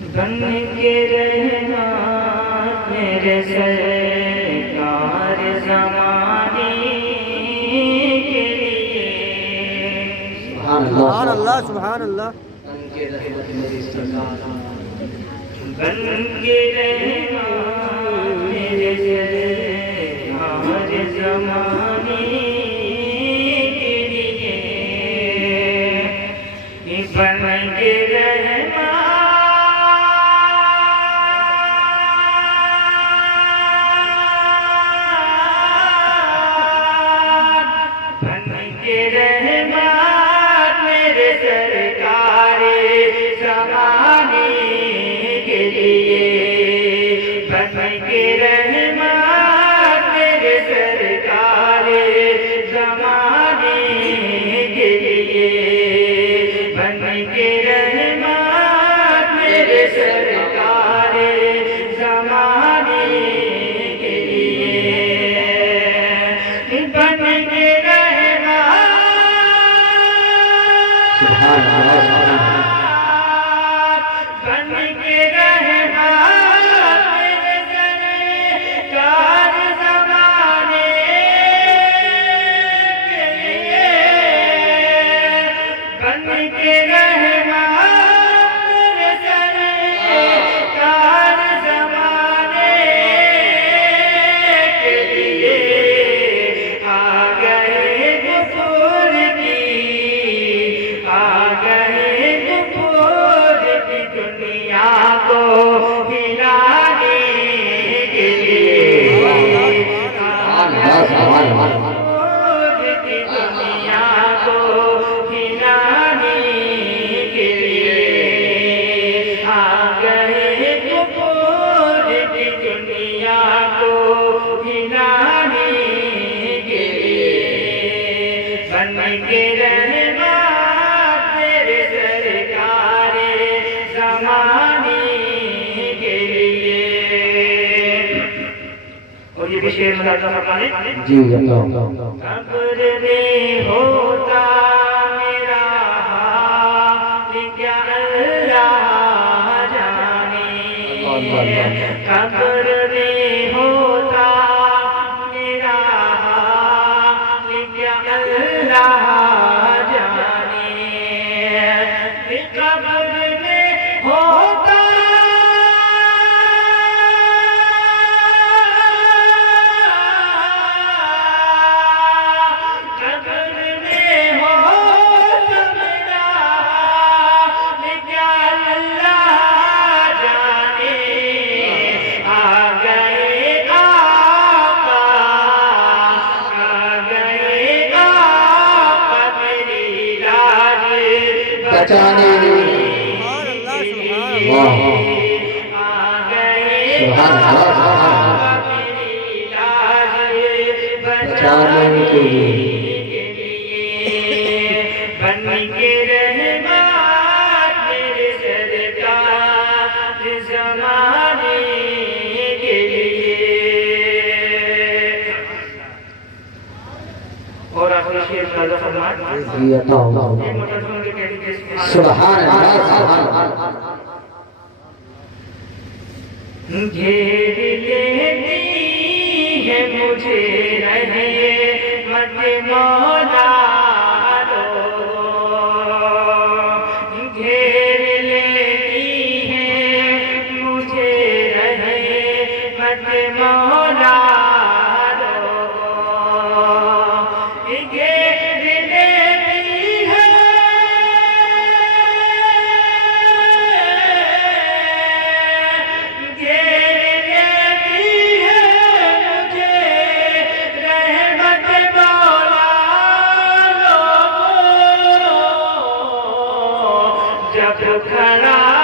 بن کے رہنا میرے سرکار زمانے کے لیے سبحان اللہ سبحان اللہ بن کے رہنا میرے سرکار زمانے کے لیے بن کے رہنا جی قبر میں ہوتا میرا حال کیا اللہ جانے قبر میں ہوتا میرا حال کیا اللہ جانے قبر میں ہوتا بچانے کے لیے بن کے رہنا میرے سرکار زمانے کے لیے اور آخری شعر کا فرمان سبحان اللہ گھیر لیتی ہے مجھے رحمت مولا گھیر لیتی ہے مجھے رحمت مولا جب کھڑا